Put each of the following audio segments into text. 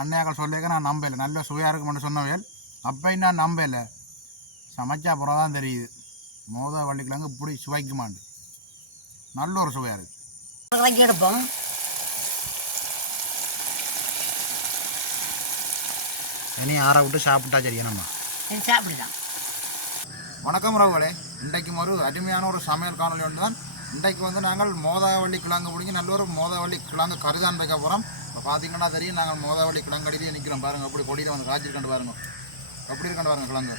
அண்ணையாக்கள் சொல்லியிருக்க நான் நம்பலை, நல்ல சுவையாக இருக்குமென்னு சொன்னவையல். அப்போ நான் நம்பலை, சமைச்சா அப்புறம் தான் தெரியுது மோத வள்ளிக்கிழங்கு இப்படி சுவைக்குமாண்டு. நல்ல ஒரு சுவையாக இருக்குது. எடுப்போம். இனி ஆற விட்டு சாப்பிட்டா சரியா நம்ம சாப்பிடுதான். வணக்கம் ரவுகளே, இன்றைக்கும் ஒரு அருமையான ஒரு சமையல் காணொலி ஒன்று தான். இன்றைக்கு வந்து நாங்கள் மோதாவள்ளி கிழங்கு பிடிங்கி நல்ல ஒரு மோதாவள்ளி கிழங்கு கருதான் வைக்க போகிறோம். இப்போ பார்த்தீங்கன்னா தெரியும், நாங்கள் மோதாவள்ளி கிழங்கு அடியிலே நிற்கிறோம் பாருங்கள். அப்படி கொடியில் வந்து காய்ச்சிருக்கண்டு பாருங்க, எப்படி இருக்கண்டு பாருங்கள் கிழங்கு.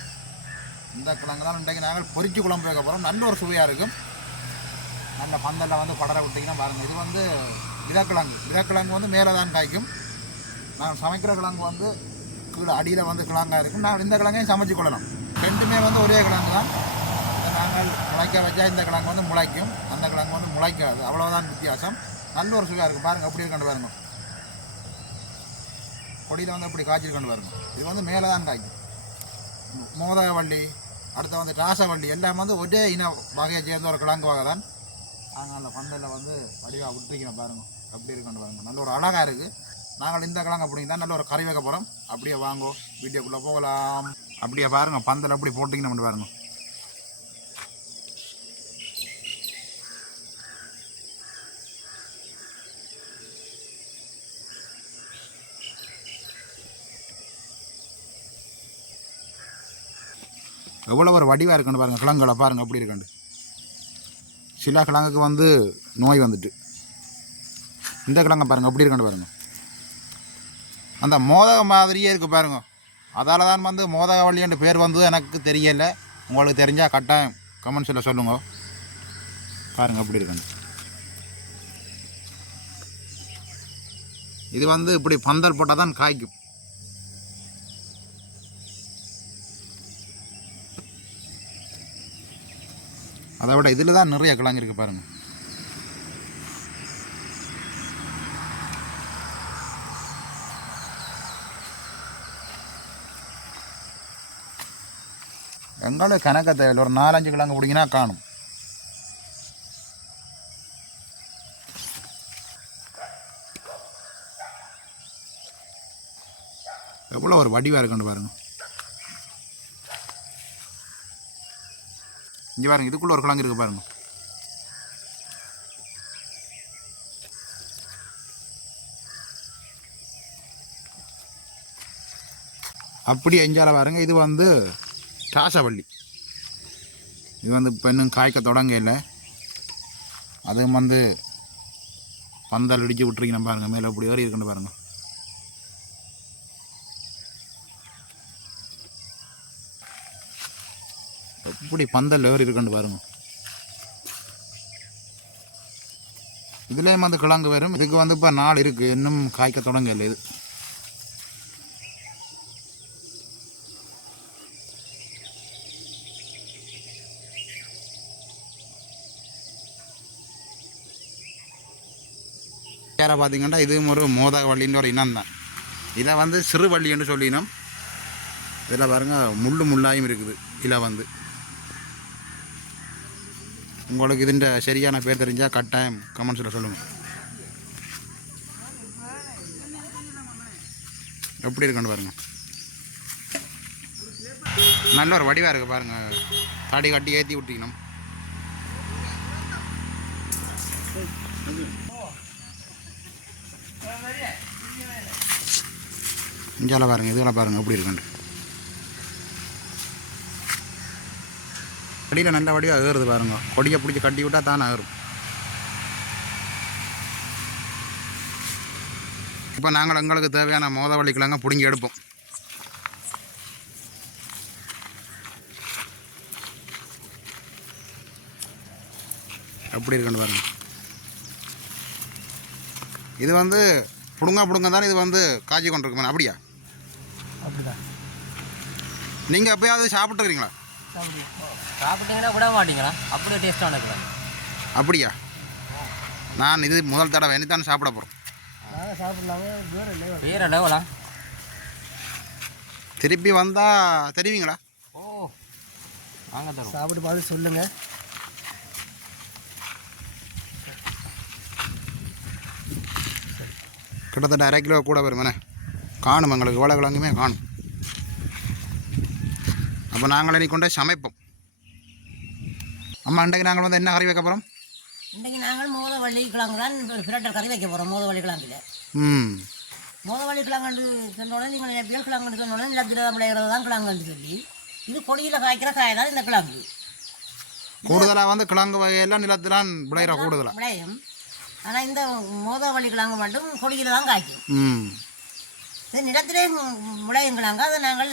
இந்த கிழங்கு தான் இன்றைக்கு நாங்கள் பொரிச்சு குழம்பு வைக்க போகிறோம். நல்ல ஒரு சுவையாக இருக்கும். நல்ல பந்தலில் வந்து படரை விட்டிங்கன்னா பாருங்கள். இது வந்து விதக்கிழங்கு வந்து மேலே தான் காய்க்கும். நாங்கள் சமைக்கிற கிழங்கு வந்து கீழே அடியில் வந்து கிழங்காக இருக்கும். நாங்கள் இந்த கிழங்கையும் சமைச்சு கொள்ளலாம். ரெண்டுமே வந்து ஒரே கிழங்கு தான். நாங்கள் முளைக்க வச்சா இந்த கிழங்கு வந்து முளைக்கும், அந்த கிழங்கு வந்து முளைக்காது. அவ்வளோதான் வித்தியாசம். நல்ல ஒரு சுவையாக இருக்கும் பாருங்கள். அப்படி இருக்கண்டு பாருங்க, கொடியில் வந்து அப்படி காய்ச்சிருக்கண்டு பாருங்க. இது வந்து மேலே தான் காய்க்கும். மோதவள்ளி, அடுத்த வந்து ராசவள்ளி எல்லாம் வந்து ஒரே இன வகையை சேர்ந்த ஒரு கிழங்கு வகை தான். நாங்கள் அந்த பந்தலில் வந்து வடிவாக விட்டுருக்கிறோம் பாருங்க. அப்படி இருக்கண்டு பாருங்க, நல்ல ஒரு அழகாக இருக்குது. நாங்கள் இந்த கிழங்கு அப்படிங்க தான் நல்ல ஒரு கறி வைக்க போகிறோம். அப்படியே வாங்கோ, வீடியோக்குள்ளே போகலாம். அப்படியே பாருங்கள், பந்தல் அப்படி போட்டிங்கன்னு பாருங்கள். எவ்வளோ ஒரு வடிவாக இருக்குன்னு பாருங்கள். கிழங்குகளை பாருங்கள் அப்படி இருக்காண்டு. சில கிழங்குக்கு வந்து நோய் வந்துட்டு, இந்த கிழங்க பாருங்கள் அப்படி இருக்காண்டு பாருங்கள். அந்த மோதக மாதிரியே இருக்குது பாருங்க. அதால் தான் வந்து மோதகவள்ளி என்ற பேர் வந்து எனக்கு தெரியலை. உங்களுக்கு தெரிஞ்சால் கட்டாயம் கமெண்ட்ஸில் சொல்லுங்க. பாருங்கள் அப்படி இருக்காண்டு. இது வந்து இப்படி பந்தல் போட்டால் தான் காய்க்கும். அதை விட இதில் தான் நிறைய கிழங்கு இருக்குது பாருங்கள். எங்களுக்கு கணக்க தேவையில்லை, ஒரு 4-5 கிழங்கு பிடிங்கினா காணும். எவ்வளோ ஒரு வடிவாக இருக்குன்னு பாருங்க. இங்கே பாருங்க, இதுக்குள்ளே ஒரு கிழங்கு இருக்குது பாருங்க. அப்படி எஞ்சால பாருங்க. இது வந்து ராசவள்ளி. இது வந்து இப்போ இன்னும் காய்க்க தொடங்க இல்லை. அதுவும் வந்து பந்தல் இடிச்சு விட்டுருக்கணும் பாருங்கள். மேலே இப்படி ஏறி இருக்குன்னு பாருங்கள். எப்படி பந்தல் ஏறி இருக்குன்னு பாருங்கள். இதுலேயும் வந்து கிழங்கு வரும். இதுக்கு வந்து இப்போ நாள் இருக்குது, இன்னும் காய்க்க தொடங்க இல்லை. இது வேறு பார்த்தீங்கன்னா இதுவும் ஒரு மோதக வள்ளின்ற ஒரு இனம் தான். இதை வந்து சிறு வள்ளின்னு சொல்லினோம். இதில் பாருங்கள் முள்ளாயும் இருக்குது. இதில் வந்து உங்களுக்கு இதுன்ற சரியான பேர் தெரிஞ்சால் கட்டாயம் கமெண்ட்ஸில் சொல்லுங்கள். எப்படி இருக்குன்னு பாருங்கள். நல்ல ஒரு வடிவாக இருக்குது பாருங்கள். தாடி கட்டி ஏற்றி விட்டிக்கணும். இஞ்சால பாருங்கள், இதெல்லாம் பாருங்கள் எப்படி இருக்குண்டு. கடியில் நல்ல வடிவாக ஏறுது பாருங்க. கொடியை பிடிச்சி கட்டி விட்டால் தானே ஏறும். இப்போ நாங்கள் எங்களுக்கு தேவையான மோதவள்ளி கிழங்க பிடுங்கி எடுப்போம். எப்படி இருக்குன்னு பாருங்க. இது வந்து புடுங்க தானே இது வந்து காய்ச்சி கொண்டிருக்குமே. அப்படியா? அப்படிதான். நீங்கள் எப்போயாவது சாப்பிட்டுருக்கீங்களா? சாப்பிட்டீங்கன்னா விட மாட்டீங்களா? அப்படியே டேஸ்ட்டாக இருக்கிறேன். அப்படியா? நான் இது முதல் தடவை இனித்தான் சாப்பிட போகிறோம். வேறு லெவலா? திருப்பி வந்தால் தெரிவிங்களா? ஓ, வாங்க தரோம். சாப்பிட்டு பார்த்து சொல்லுங்கள். கிட்டத்தட்ட 1/2 கிலோ கூட வருமானே. காணும், எங்களுக்கு இவ்வளோ கிழங்குமே காணும். அப்போ நாங்கள் இனி கொண்டே சமைப்போம். அம்மா இன்றைக்கு நாங்கள் வந்து என்ன கறி வைக்க போகிறோம்? இன்றைக்கு நாங்கள் மோதவள்ளி கிழங்கு தான் பிரட்டல் கறி வைக்க போகிறோம். மோதவள்ளி கிழங்குல மோதவள்ளி கிழங்கு சொன்னோடனே நீங்கள் எப்படியோ கிழங்கு சொன்னோடனே நிலத்தில் விளையிறது தான் கிழங்குன்னு சொல்லி, இது கொடியில் காய்க்கிற காய் தான் இந்த கிழங்கு. கூடுதலாக வந்து கிழங்கு வகையெல்லாம் நிலத்திலான் விளையிற கூடுதலாக விளையும். ஆனால் இந்த மோதவள்ளி கிழங்கு மட்டும் கொடியில் தான் காய்க்கும். இது நிலத்திலே விளையும் கிழங்கு. அதை நாங்கள்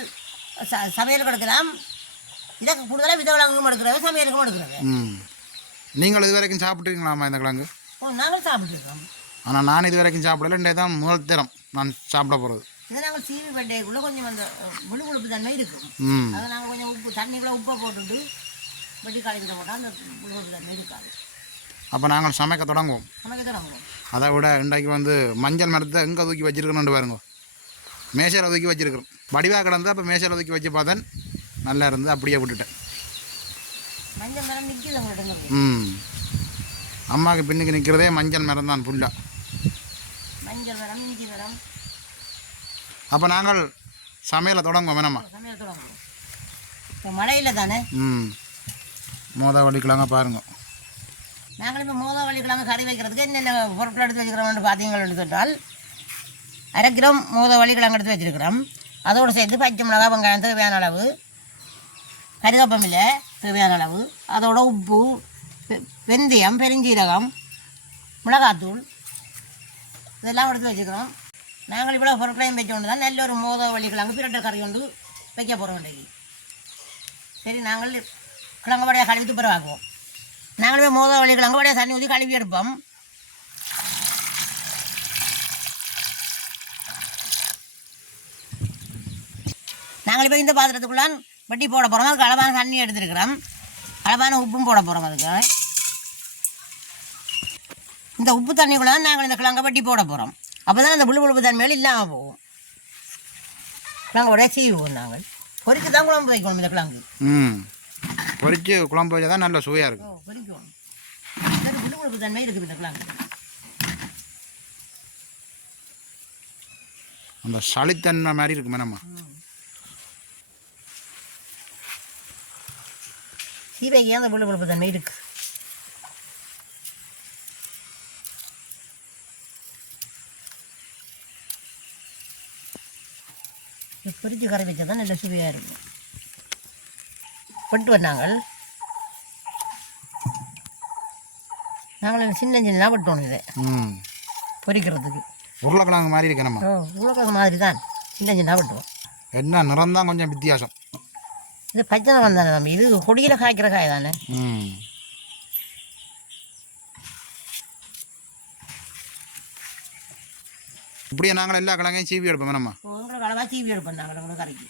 சமையலுக்கு எடுக்கலாம். இதை கூடுதலாக வித விலங்குக்கும் எடுக்கிறது, சமையலுக்கும் எடுக்கிறது. நீங்கள் இது வரைக்கும் சாப்பிட்டுருக்கீங்களாம்மா இந்த கிழங்கு? நாங்கள் சாப்பிட்டுருக்கோம். ஆனால் நான் இது வரைக்கும் சாப்பிடல. இன்றைய தான் முதல் தரம் நான் சாப்பிட போகிறது. இதை நாங்கள் சீவி வெண்டைக்குள்ளே கொஞ்சம் அந்த விழுவிழுப்பு தன்மை இருக்கும். அதை நாங்கள் கொஞ்சம் உப்பு தண்ணிக்குள்ளே உப்பை போட்டுட்டு வெட்டி காய்க்கிற போட்டால் அந்த விழுவிழுப்பு தன்மை இருக்காது. அப்போ நாங்கள் சமைக்க தொடங்குவோம். அதை விட இன்றைக்கு வந்து மஞ்சள் மரத்தை எங்கே தூக்கி வச்சிருக்கணும்னு பாருங்க. மேசையில் தூக்கி வச்சிருக்கிறோம். வடிவாக கிடந்து அப்போ மேசையில் தூக்கி வச்சு பார்த்தேன், நல்லா இருந்து அப்படியே விட்டுட்டேன். மஞ்சள் மரம் நிற்கிது. அம்மாவுக்கு பின்னுக்கு நிற்கிறதே மஞ்சள் மரம் தான் ஃபுல்லாக. மஞ்சள் மரம், இஞ்சி மரம். அப்போ நாங்கள் சமையலை தொடங்குவோம். வேணாம்மா? சமையல் தொடங்குவோம். இப்போ மழையில் தானே. மோதவள்ளி கிழங்க பாருங்க. நாங்கள் இப்போ மோதவள்ளி கிழங்கு கறி வைக்கிறதுக்கு என்னென்ன பொருட்கள் எடுத்து வச்சுக்கிறோம்னு பார்த்தீங்கன்னு சொன்னால், 1/2 கிலோ மோதவள்ளி கிழங்கு எடுத்து வச்சுருக்கிறோம். அதோடு சேர்த்து பச்சை மிளகா, வெங்காயம் தேவையான அளவு, கருவேப்பிலை தேவையான அளவு, அதோட உப்பு, வெந்தயம், பெருஞ்சீரகம், மிளகாத்தூள் இதெல்லாம் எடுத்து வச்சுக்கிறோம். நாங்கள் இவ்வளோ பொருட்களையும் வச்சோண்டு தான் நல்ல ஒரு மோதவள்ளி கிழங்கு பிரட்டல் கறி கொண்டு வைக்க போகிறோம் இன்றைக்கு. சரி, நாங்கள் கிழங்கு வடையை கழுவி துப்புரவாக்குவோம். நாங்களுமே மோதவள்ளி கிழங்கு வடையை தண்ணி ஊற்றி கழுவி எடுப்போம். நாங்கள் இப்போ இந்த பாத்திரத்துக்குள்ளான் வெட்டி போட போகிறோம். அதுக்கு அளவான தண்ணி எடுத்துருக்கிறோம். அளவான உப்பும் போட போகிறோம். அதுக்கு இந்த உப்பு தண்ணிக்குள்ள தான் நாங்கள் இந்த கிழங்கை வெட்டி போட போகிறோம். அப்போ தான் அந்த விழுவிழுப்பு தன்மையில் இல்லாமல் போகும். கிழங்கு உடைய செய்வோம். நாங்கள் பொரிச்சு தான் குழம்பு வைக்கணும். இந்த கிழங்கு பொரிச்சு குழம்பு வச்சா தான் நல்ல சுவையாக இருக்கும். பொரிக்கணும். விழுவிழுப்பு தன்மை இருக்குது இந்த கிழங்கு. அந்த சளித்தன்மை மாதிரி இருக்கு மேனம்மா. சீவைக்கு அந்த விழுவிழுப்பு தன்மை இருக்குது. பொரிச்சு கறி வச்சா தான் நல்ல சுவையாக இருக்கும். பட்டு வந்தாங்கள் நாங்கள் சின்ன சின்ன பட்டோம் இதை பொரிக்கிறதுக்கு. உருளைக்கிழங்கு மாதிரி இருக்கு நம்ம. உருளைக்கிழங்கு மாதிரி தான் சின்ன சின்ன பட்டுவோம். என்ன நிறம் தான் கொஞ்சம் வித்தியாசம். இது பச்சை நிறம் தானே தம்பி. இது கொடியில் காய்க்கிற காய் தானே. இப்படியே நாங்கள் எல்லா கிழங்கையும் சீவி எடுப்போம் நம்ம. உங்களுக்கு அளவாக சீவி எடுப்போம் நாங்கள் உங்களுக்கு கறிக்கு.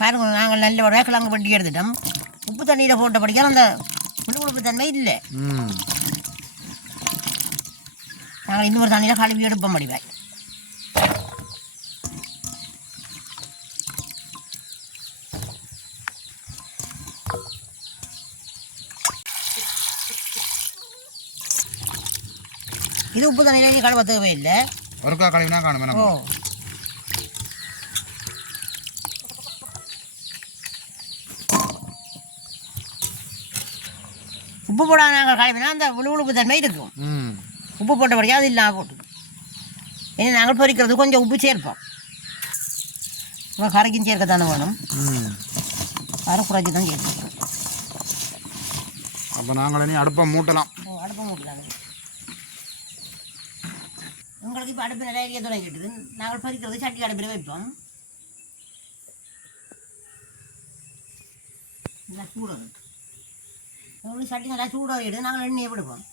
பாருங்க, நாங்கள் நல்ல ஒரு கிழங்கு வண்டி எடுத்துட்டோம். உப்பு தண்ணியில் போட்ட படிக்காமல் அந்த விழுவிழுப்பு தன்மை இல்லை. நாங்கள் இன்னொரு தண்ணியில் கழுவி எடுப்போம் முடிவாய். இது உப்பு தண்ணியில் நீ கழுவ தேவையில்லை. ஒருக்கா கழுவினா காணுமே. உப்பு போடாத நாங்கள் கழுவினா அந்த விழுவிழுப்பு தன்மை இருக்கும். உப்பு போட்டபடியாக அது இல்லாமல் போட்டு இனி நாங்கள் பொரிக்கிறது கொஞ்சம் உப்பு சேர்ப்போம். கரைக்கும் சேர்க்கத்தானே வேணும். அரை குறைச்சி தான் சேர்ப்போம். அப்போ நாங்கள் இனி அடுப்பை மூட்டலாம். அடுப்பை மூட்டலாம். உங்களுக்கு இப்போ அடுப்பு நிறைய தொடங்கிட்டுது. நாங்கள் பொரிக்கிறது சட்டி அடுப்பில் வைப்போம். நல்லா சூடாது. உங்களுக்கு சட்டி நல்லா சூடாக எடுத்து நாங்கள் எண்ணெயை விடுவோம்.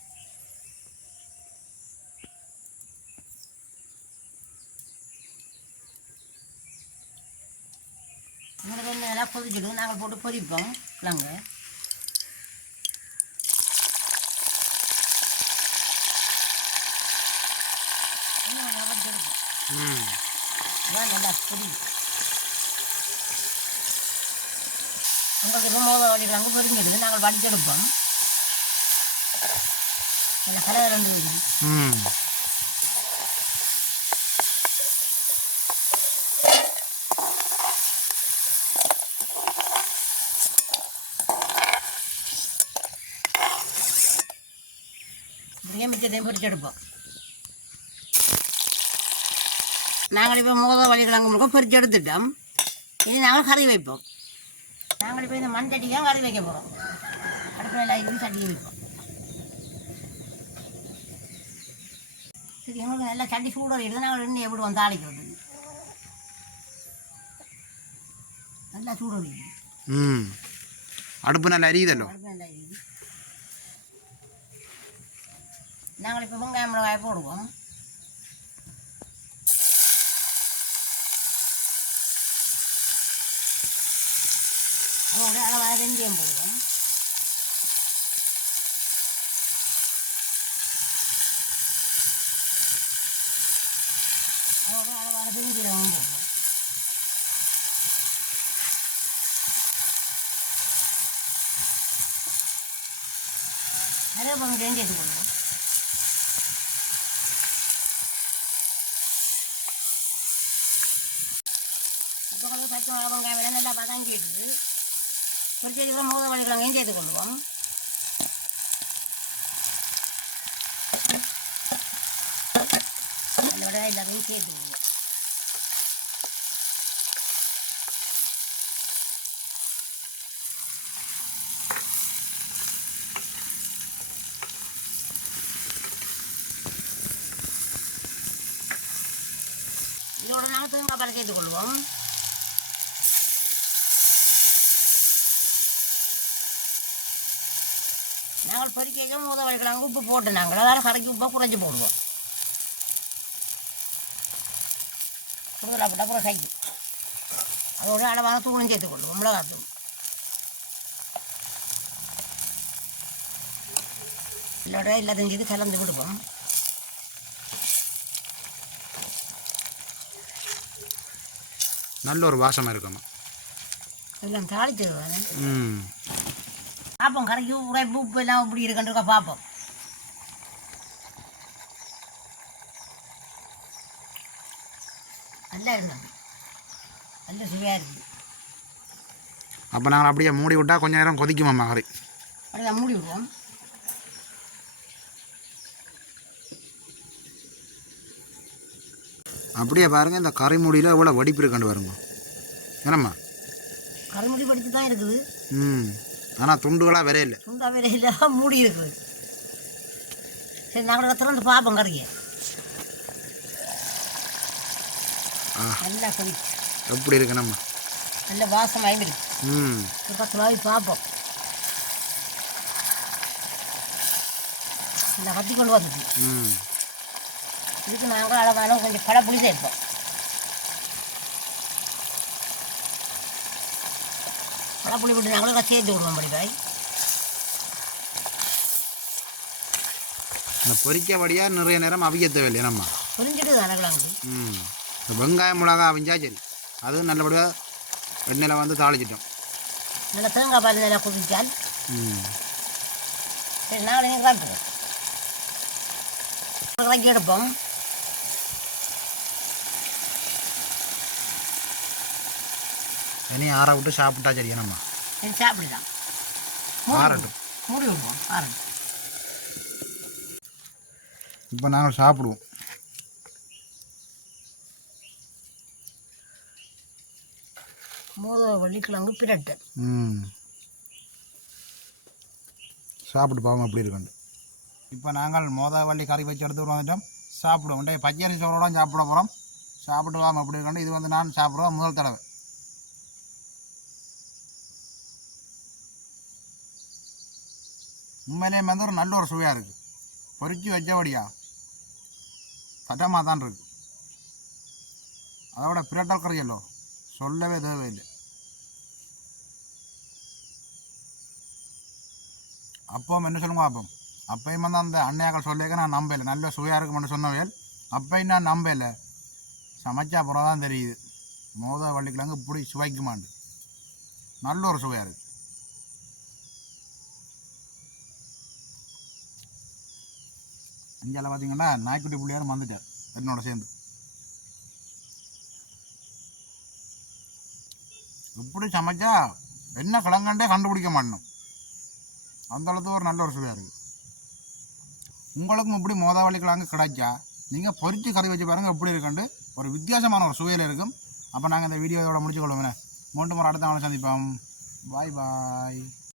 உங்களுக்கு எண்ணெய் நல்லா கொதிச்சுட்டு நாங்கள் போட்டு பொரிப்போம் கிழங்கு. நல்லா பொடி. உங்களுக்கு இப்போ மோதவள்ளி கிழங்கு பொரிஞ்சிடுது. நாங்கள் வடிச்செடுப்போம். நல்லா கலர் ரெண்டு கிழங்கையும் மிச்சத்தையும் பொரிச்சு எடுப்போம். நாங்கள் இப்போ மோதவள்ளி கிழங்கு முழுக்க பொரிச்சு எடுத்துட்டோம். இனி நாங்கள் கறி வைப்போம். நாங்கள் இப்போ இந்த மண் சட்டியாக கறி வைக்க போகிறோம். அடுப்பில் இது சட்டியை வைப்போம். சரி, எங்களுக்கு நல்லா சட்டி சூடாக எடுத்து நாங்கள் எண்ணெய் எப்படி வந்து தாளிக்கிறது நல்லா சூடாக அடுப்பு நல்லா அரியுதல்லோ. அடுப்பு நல்லா இருக்குது. நாங்கள் இப்போ வெங்காயம் மிளகாய் போடுவோம். அதோட அளவாக வெந்தயம் போடுவோம். அதோட அளவாக வெந்தயம் போடுவோம். அதே போல வெந்தயத்து போடுவோம். இப்போ கொஞ்சம் பச்சை மிளகா வெங்காயம் எல்லாம் நல்லா வதங்கிட்டு பொரிச்சு வச்சுக்கிற மோதவள்ளி கிழங்கையும் சேர்த்து கொள்வோம். அதோட எல்லாத்தையும் சேர்த்து கொள்வோம். இதோட நாங்கள் தேங்காய் பால் சேர்த்து கொள்வோம். நாங்கள் பொரிக்க மோதவள்ளி கிழங்கு உப்பு போட்டு நாங்கள் அதாவது கரைக்கு உப்பை குறைச்சி போடுவோம். கூடுதலாக போட்டால் அப்புறம் கைக்கு அதோட அளவான தூளும் சேர்த்து கொள்வோம். மிளகாத்தூள் இதோட எல்லாத்தையும் செய்து கலந்து விடுவோம். நல்ல ஒரு வாசமாக இருக்குமா எல்லாம் தாளிச்சிடுவாங்க. பார்ப்போம் கரைக்கு உரைப்பு உப்பு எல்லாம் இப்படி இருக்குன்றக்கா பார்ப்போம். நல்லா இருந்தாங்க, நல்ல சுவையாக இருக்குது. அப்போ நாங்கள் அப்படியே மூடி விட்டால் கொஞ்சம் நேரம் கொதிக்குமாம்மா கறி. அப்படியே மூடி விடுவோம். அப்படியே பாருங்கள், இந்த கறி மூடியில் எவ்வளோ வடிப்பு இருக்குன்னு பாருங்க. என்னம்மா கருமுடி படித்து தான் இருக்குது. ஆனால் துண்டுகளாக வேற இல்லை, துண்டா வேற இல்லை, மூடி இருக்குது. சரி, நாங்கள் திறந்து பார்ப்போம் கறியை. நல்லா கொதி எப்படி இருக்கு நம்ம நல்ல வாசமாகி இருக்கு. ஒரு 10 ரூபாய் பார்ப்போம். நல்லா கத்தி கொண்டு வந்துச்சு. இதுக்கு நாங்கள் அளவான கொஞ்சம் கடை புளி சேர்ப்போம். கடை புளி விட்டு நாங்களும் சேர்த்து விடுவோம். படிப்பாய் இந்த பொரிக்கபடியாக நிறைய நேரம் அவிக்க தேவையில்லை. நம்ம புரிஞ்சுட்டு தானே கிழங்கு. வெங்காயம் மிளகா அவிஞ்சா சரி, அது நல்லபடியாக வெண்ணெயில் வந்து தாளிச்சிட்டோம். நல்லா தேங்காய் பால் நல்லா குடிச்சால் சரி, நாங்கள் நீங்கள் காட்டுவோம். கலக்கி எடுப்போம். இனி ஆற விட்டு சாப்பிட்டா சரியா நம்ம சரி, சாப்பிடலாம். ஆறட்டும், மூடி விடுவோம். ஆறட்டும். இப்போ நாங்கள் சாப்பிடுவோம். மோதவள்ளி கிழங்கு பிரட்டு சாப்பிட்டு பாவம் அப்படி இருக்குண்டு. இப்போ நாங்கள் மோதவள்ளி கறி வச்சு எடுத்து வந்துட்டோம். சாப்பிடுவோம். பச்சரிசி சோறோட சாப்பிட போகிறோம். சாப்பிட்டு வாங்க அப்படி இருக்குண்டு. இது வந்து நான் சாப்பிட்றோம் முதல் தடவை. உண்மையிலேயே வந்து ஒரு நல்ல ஒரு சுவையாக இருக்குது. பொரிச்சு வச்சபடியா சட்டமாக தான் இருக்குது. அதோட பிரட்டல் கறியல்லோ சொல்லவே தேவையில்லை. அப்போ என்ன சொல்லுங்க, அப்பையும் வந்து அந்த அண்ணையாக்கள் சொல்லிக்க நான் நம்பலை. நல்ல சுவையாக இருக்குமென்னு சொன்னவையல் அப்பையும் நான் நம்பலை. சமைச்சா அப்புறம் தான் தெரியுது மோதவள்ளி கிழங்கு இப்படி சுவைக்குமாண்டு. நல்ல ஒரு சுவையாக இருக்குது. அஞ்சால பார்த்தீங்கன்னா நாய்க்குட்டி பிள்ளையாரும் வந்துட்டார் என்னோட சேர்ந்து. எப்படி சமைச்சா என்ன கிழங்கண்டே கண்டுபிடிக்க மாட்டோம். அந்த அளவுக்கு ஒரு நல்ல ஒரு சுவையாக இருக்குது. உங்களுக்கும் இப்படி மோதாவளி கிழங்கு கிடைச்சா நீங்கள் பொரிச்சு கறி வச்சு பாருங்கள் எப்படி இருக்குன்ட்டு ஒரு வித்தியாசமான ஒரு சுவையில் இருக்கும். அப்போ நாங்கள் இந்த வீடியோவோட முடிச்சுக்கொள்ளுவோம். மீண்டும் ஒரு அடுத்த நாள் சந்திப்போம். பாய் பாய்.